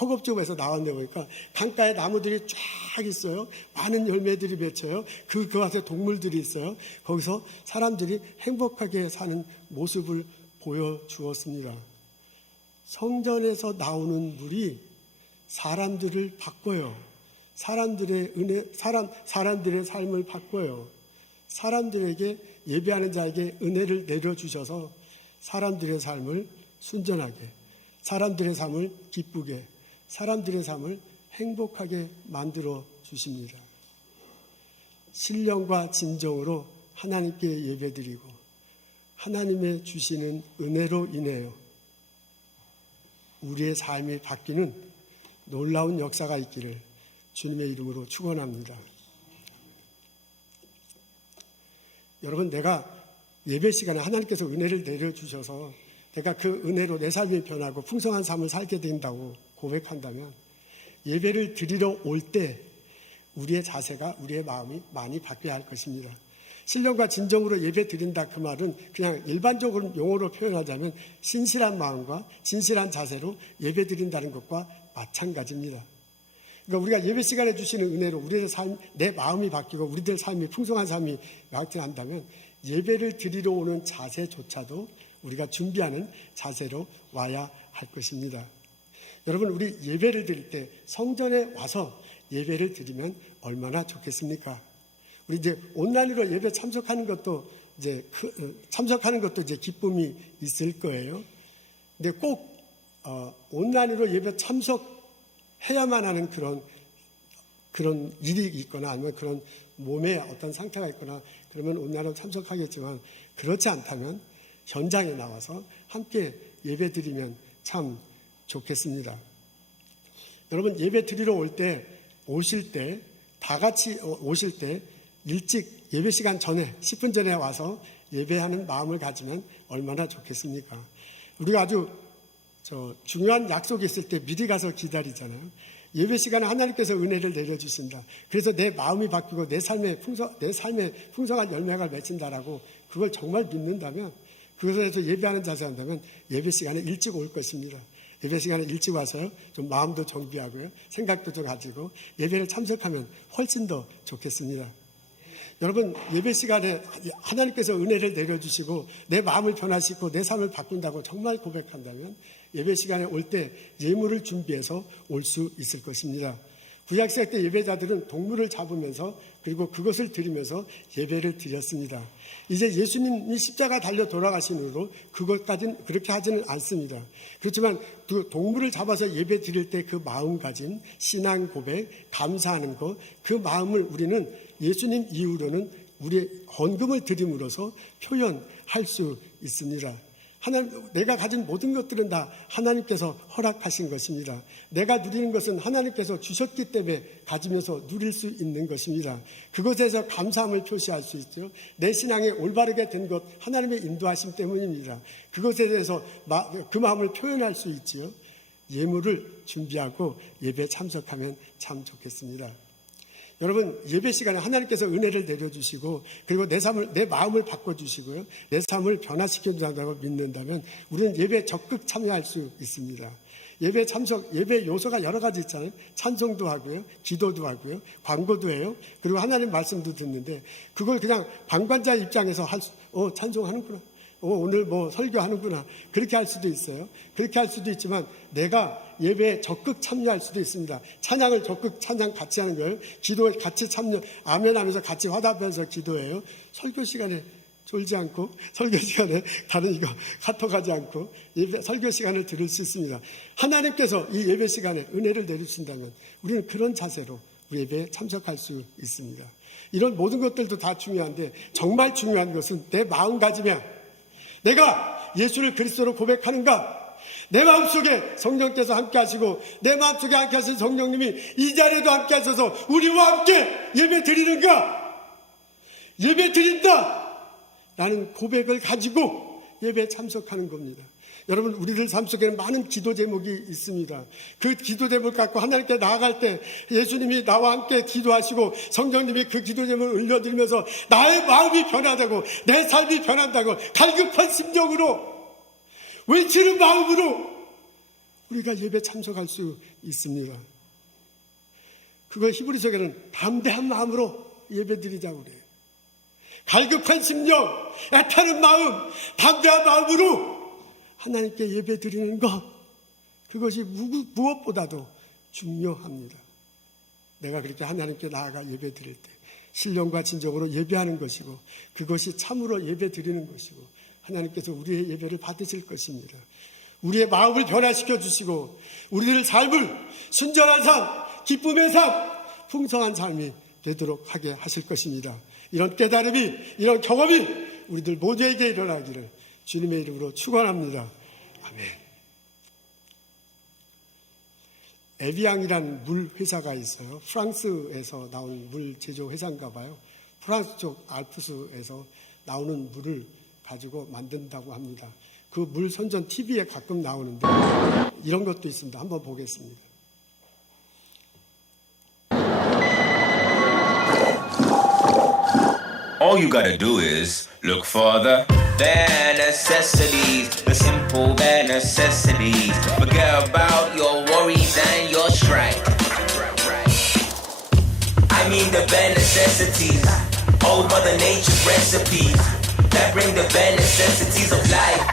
허겁지겁해서 나왔는데 보니까 강가에 나무들이 쫙 있어요. 많은 열매들이 맺혀요. 그 앞에 동물들이 있어요. 거기서 사람들이 행복하게 사는 모습을 보여주었습니다. 성전에서 나오는 물이 사람들을 바꿔요. 사람들의 삶을 바꿔요. 사람들에게 예배하는 자에게 은혜를 내려주셔서 사람들의 삶을 순전하게, 사람들의 삶을 기쁘게, 사람들의 삶을 행복하게 만들어 주십니다. 신령과 진정으로 하나님께 예배드리고 하나님의 주시는 은혜로 인하여 우리의 삶이 바뀌는 놀라운 역사가 있기를 주님의 이름으로 축원합니다. 여러분, 내가 예배 시간에 하나님께서 은혜를 내려주셔서 내가 그 은혜로 내 삶이 변하고 풍성한 삶을 살게 된다고 고백한다면 예배를 드리러 올 때 우리의 자세가, 우리의 마음이 많이 바뀌어야 할 것입니다. 신령과 진정으로 예배 드린다 그 말은 그냥 일반적으로 용어로 표현하자면 신실한 마음과 진실한 자세로 예배 드린다는 것과 마찬가지입니다. 그러니까 우리가 예배 시간에 주시는 은혜로 우리의 삶, 내 마음이 바뀌고 우리들 삶이 풍성한 삶이 나타난다면 예배를 드리러 오는 자세조차도 우리가 준비하는 자세로 와야 할 것입니다. 여러분, 우리 예배를 드릴 때 성전에 와서 예배를 드리면 얼마나 좋겠습니까? 우리 이제 온라인으로 예배 참석하는 것도 이제 기쁨이 있을 거예요. 근데 꼭 온라인으로 예배 참석해야만 하는 그런 일이 있거나 아니면 그런 몸에 어떤 상태가 있거나 그러면 온라인으로 참석하겠지만 그렇지 않다면 현장에 나와서 함께 예배 드리면 참 좋겠습니다. 여러분, 예배 드리러 오실 때 다 같이 오실 때 일찍 예배 시간 전에 10분 전에 와서 예배하는 마음을 가지면 얼마나 좋겠습니까? 우리가 아주 중요한 약속이 있을 때 미리 가서 기다리잖아요. 예배 시간에 하나님께서 은혜를 내려주신다. 그래서 내 마음이 바뀌고 내 삶에 풍성한 열매가 맺힌다라고 그걸 정말 믿는다면, 그것에서 예배하는 자세 한다면 예배 시간에 일찍 올 것입니다. 예배 시간에 일찍 와서요, 좀 마음도 정비하고요, 생각도 좀 가지고 예배를 참석하면 훨씬 더 좋겠습니다. 여러분, 예배 시간에 하나님께서 은혜를 내려주시고 내 마음을 변화시키고 내 삶을 바꾼다고 정말 고백한다면 예배 시간에 올 때 예물을 준비해서 올 수 있을 것입니다. 구약시대 때 예배자들은 동물을 잡으면서 그리고 그것을 드리면서 예배를 드렸습니다. 이제 예수님이 십자가 달려 돌아가신 후로 그것까지는 그렇게 하지는 않습니다. 그렇지만 그 동물을 잡아서 예배 드릴 때 그 마음가짐, 신앙 고백, 감사하는 것, 그 마음을 우리는 예수님 이후로는 우리의 헌금을 드림으로써 표현할 수 있습니다. 내가 가진 모든 것들은 다 하나님께서 허락하신 것입니다. 내가 누리는 것은 하나님께서 주셨기 때문에 가지면서 누릴 수 있는 것입니다. 그것에서 감사함을 표시할 수 있죠. 내 신앙이 올바르게 된 것 하나님의 인도하심 때문입니다. 그것에 대해서 그 마음을 표현할 수 있지요. 예물을 준비하고 예배에 참석하면 참 좋겠습니다. 여러분, 예배 시간에 하나님께서 은혜를 내려주시고 그리고 내 마음을 바꿔주시고요, 내 삶을 변화시켜준다고 믿는다면 우리는 예배에 적극 참여할 수 있습니다. 예배 참석, 예배 요소가 여러 가지 있잖아요. 찬송도 하고요, 기도도 하고요, 광고도 해요. 그리고 하나님 말씀도 듣는데 그걸 그냥 방관자 입장에서 찬송하는구나, 오늘 뭐 설교하는구나, 그렇게 할 수도 있어요. 그렇게 할 수도 있지만 내가 예배에 적극 참여할 수도 있습니다. 찬양 같이 하는 거예요. 기도에 같이 참여, 아멘 하면서 같이 화답하면서 기도해요. 설교 시간에 졸지 않고, 설교 시간에 다른 카톡하지 않고 설교 시간을 들을 수 있습니다. 하나님께서 이 예배 시간에 은혜를 내주신다면 우리는 그런 자세로 우리 예배에 참석할 수 있습니다. 이런 모든 것들도 다 중요한데 정말 중요한 것은 내 마음가짐이야. 내가 예수를 그리스도로 고백하는가? 내 마음속에 성령께서 함께 하시고 내 마음속에 함께 하신 성령님이 이 자리에도 함께 하셔서 우리와 함께 예배 드리는가? 예배 드린다! 라는 고백을 가지고 예배에 참석하는 겁니다. 여러분, 우리들 삶 속에는 많은 기도 제목이 있습니다. 그 기도 제목 갖고 하나님께 나아갈 때 예수님이 나와 함께 기도하시고 성령님이 그 기도 제목을 흘려드리면서 나의 마음이 변하다고, 내 삶이 변한다고 갈급한 심정으로 외치는 마음으로 우리가 예배 참석할 수 있습니다. 그걸 히브리서에는 담대한 마음으로 예배 드리자고 그래요. 갈급한 심령, 애타는 마음, 담대한 마음으로 하나님께 예배 드리는 것, 그것이 무엇보다도 중요합니다. 내가 그렇게 하나님께 나아가 예배 드릴 때 신령과 진정으로 예배하는 것이고 그것이 참으로 예배 드리는 것이고 하나님께서 우리의 예배를 받으실 것입니다. 우리의 마음을 변화시켜 주시고 우리들의 삶을 순전한 삶, 기쁨의 삶, 풍성한 삶이 되도록 하게 하실 것입니다. 이런 깨달음이, 이런 경험이 우리들 모두에게 일어나기를 주님의 이름으로 축원합니다. 아멘. 에비앙이라는 물 회사가 있어요. 프랑스에서 나오는 물 제조 회사인가 봐요. 프랑스 쪽 알프스에서 나오는 물을 가지고 만든다고 합니다. 그 물 선전 TV에 가끔 나오는데 이런 것도 있습니다. 한번 보겠습니다. All you gotta do is look for the bare necessities, the simple bare necessities. Forget about your worries and your strife. I mean the bare necessities, old Mother Nature's recipes that bring the bare necessities of life.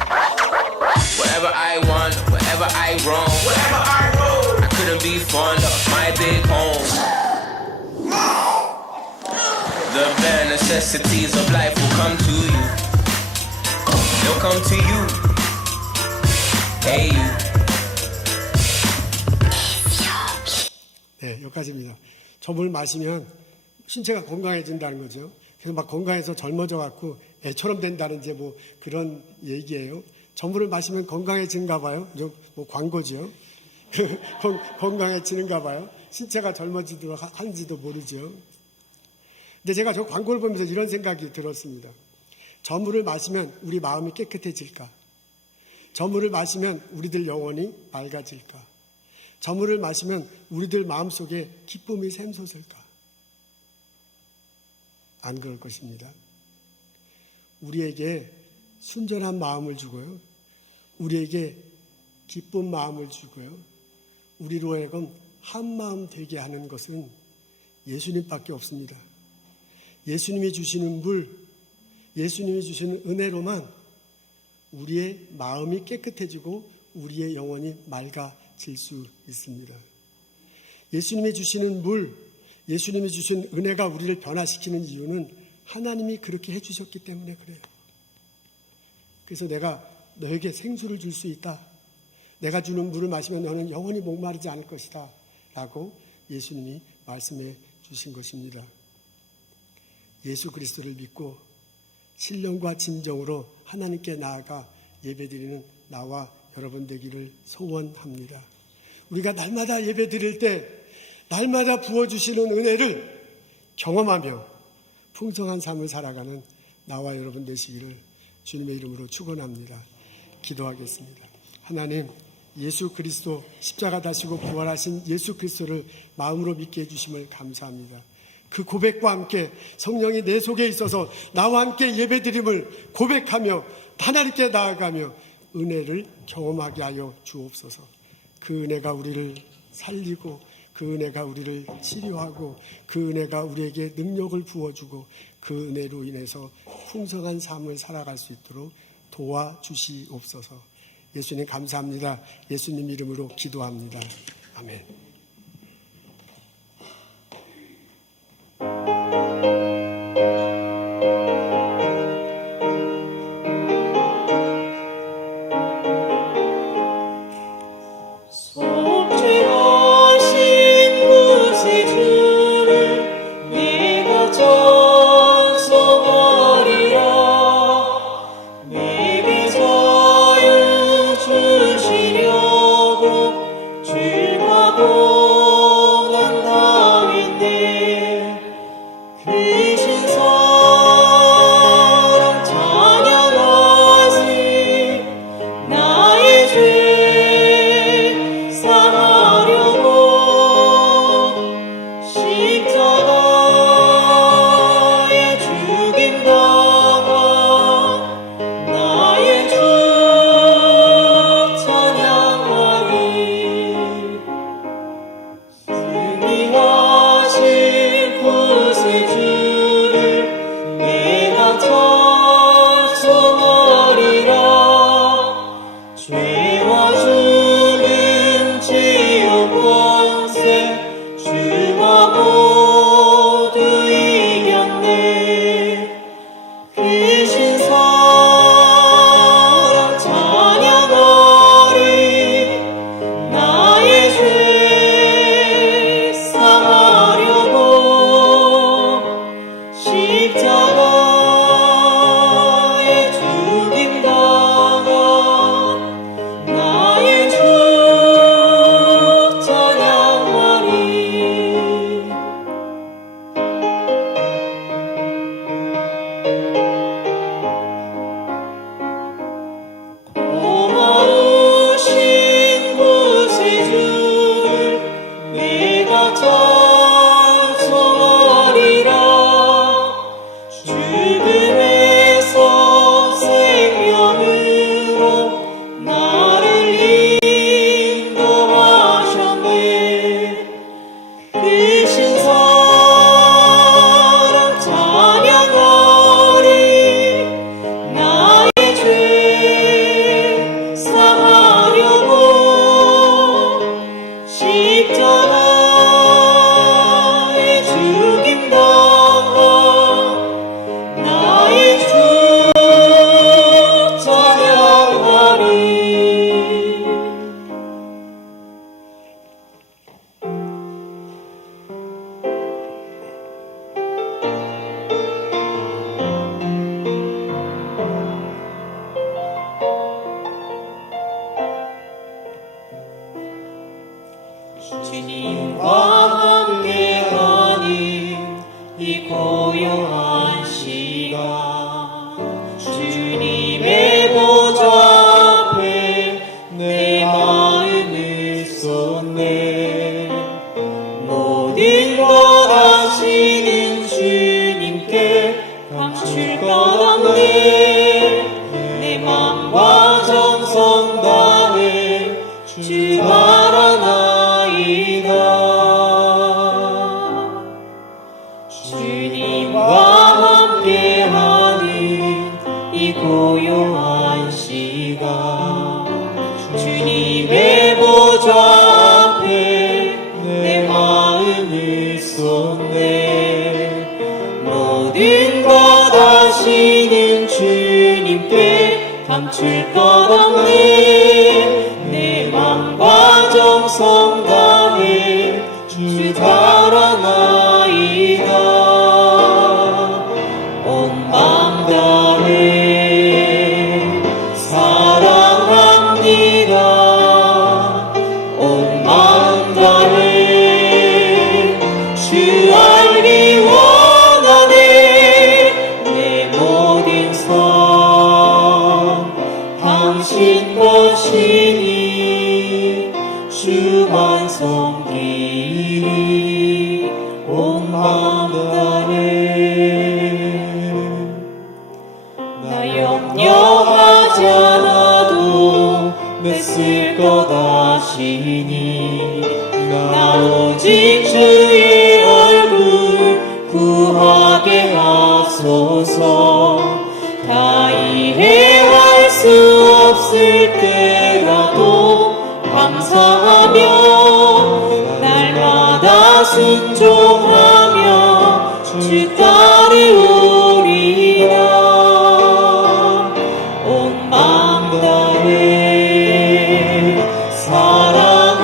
Wherever I want, wherever I roam, I couldn't be fonder of my big home. The bare necessities of life will come to you. They'll come to you. Hey you. 네, 여기까지입니다. 저 물 마시면 신체가 건강해진다는 거죠. 그래서 막 건강해서 젊어져 갖고 애처럼 된다는 이제 뭐 그런 얘기예요. 저 물을 마시면 건강해지는가 봐요. 뭐 광고죠. 건강해지는가 봐요. 신체가 젊어지도록 하는지도 모르죠. 근데 제가 저 광고를 보면서 이런 생각이 들었습니다. 저 물을 마시면 우리 마음이 깨끗해질까? 저 물을 마시면 우리들 영혼이 맑아질까? 저 물을 마시면 우리들 마음속에 기쁨이 샘솟을까? 안 그럴 것입니다. 우리에게 순전한 마음을 주고요. 우리에게 기쁜 마음을 주고요. 우리로 하여금 한 마음 되게 하는 것은 예수님밖에 없습니다. 예수님이 주시는 물, 예수님이 주시는 은혜로만 우리의 마음이 깨끗해지고 우리의 영혼이 맑아질 수 있습니다. 예수님이 주시는 물, 예수님이 주신 은혜가 우리를 변화시키는 이유는 하나님이 그렇게 해주셨기 때문에 그래요. 그래서 내가 너에게 생수를 줄 수 있다. 내가 주는 물을 마시면 너는 영원히 목마르지 않을 것이다. 라고 예수님이 말씀해 주신 것입니다. 예수 그리스도를 믿고 신령과 진정으로 하나님께 나아가 예배드리는 나와 여러분 되기를 소원합니다. 우리가 날마다 예배드릴 때 날마다 부어주시는 은혜를 경험하며 풍성한 삶을 살아가는 나와 여러분 되시기를 주님의 이름으로 축원합니다. 기도하겠습니다. 하나님, 예수 그리스도 십자가 다시고 부활하신 예수 그리스도를 마음으로 믿게 해주심을 감사합니다. 그 고백과 함께 성령이 내 속에 있어서 나와 함께 예배드림을 고백하며 하나님께 나아가며 은혜를 경험하게 하여 주옵소서. 그 은혜가 우리를 살리고 그 은혜가 우리를 치료하고 그 은혜가 우리에게 능력을 부어주고 그 은혜로 인해서 풍성한 삶을 살아갈 수 있도록 도와주시옵소서. 예수님 감사합니다. 예수님 이름으로 기도합니다. 아멘. 십자가에 죽임 당한 감출 것 없네. 내 맘과 정성 다해 주 바라나이다. 주님과 함께하는 이 고요한 시간, 주님의 보좌 앞에 내 마음을 쏟네. 모든 것 아시는 주님께 감출 것 없네. 내 맘과 정성 다해 주 바라나이다. 온 맘 다해 사랑합니다. 온 맘 다해 주 알기 원하네. 내 모든 삶 당신 것이니 주만 섬기리. 온 맘 다해 나 염려하지 않아도 맺을 것 아시니 나 오직 주의 얼굴 구하게 하소서. 다 이해할 수 없을 때라도 감사하며 날마다 순종하며 주 따르오리라. 온 맘 다해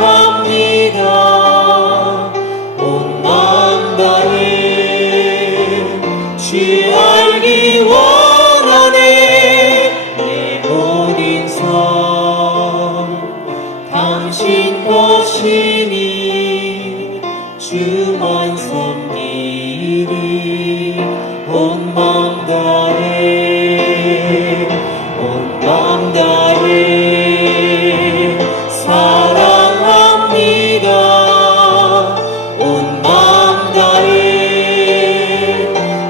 사랑합니다. 온 맘 다해 주 알기 원하네. 내 모든 삶 당신 것이니 주만 섬기리. 온 맘 다해 온 맘 다해 사랑합니다. 온 맘 다해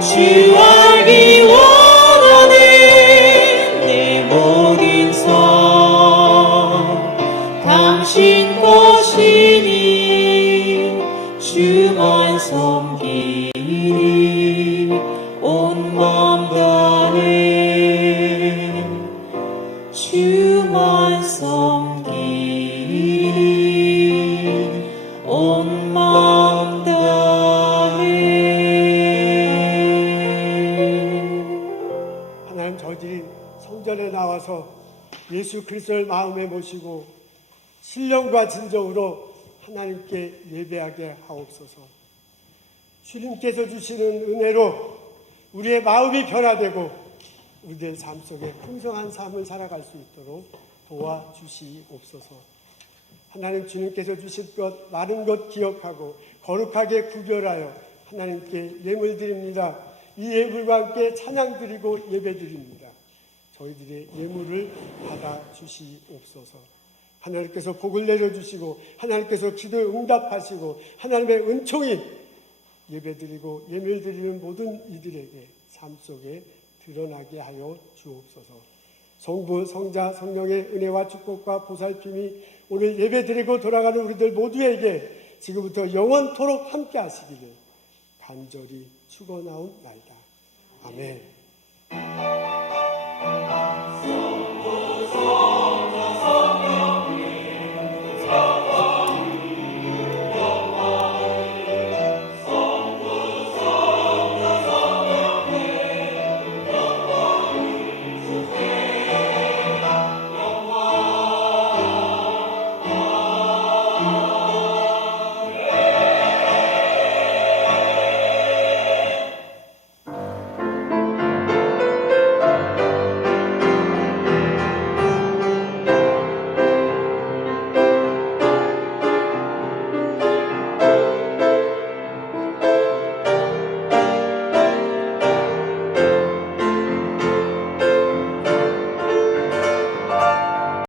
주 알기 원하네. 내 모든 삶 당신 것이니 주만 섬기리. 온 맘 다해 주만 섬기리. 온 맘 다해. 하나님, 저희들이 성전에 나와서 예수 그리스도를 마음에 모시고 신령과 진정으로 하나님께 예배하게 하옵소서. 주님께서 주시는 은혜로 우리의 마음이 변화되고 우리들 삶 속에 풍성한 삶을 살아갈 수 있도록 도와주시옵소서. 하나님, 주님께서 주실 것 많은 것 기억하고 거룩하게 구별하여 하나님께 예물 드립니다. 이 예물과 함께 찬양 드리고 예배 드립니다. 저희들의 예물을 받아 주시옵소서. 하나님께서 복을 내려주시고 하나님께서 기도에 응답하시고 하나님의 은총이 예배드리고 예물드리는 모든 이들에게 삶 속에 드러나게 하여 주옵소서. 성부, 성자, 성령의 은혜와 축복과 보살핌이 오늘 예배드리고 돌아가는 우리들 모두에게 지금부터 영원토록 함께 하시기를 간절히 축원하옵나이다. 아멘.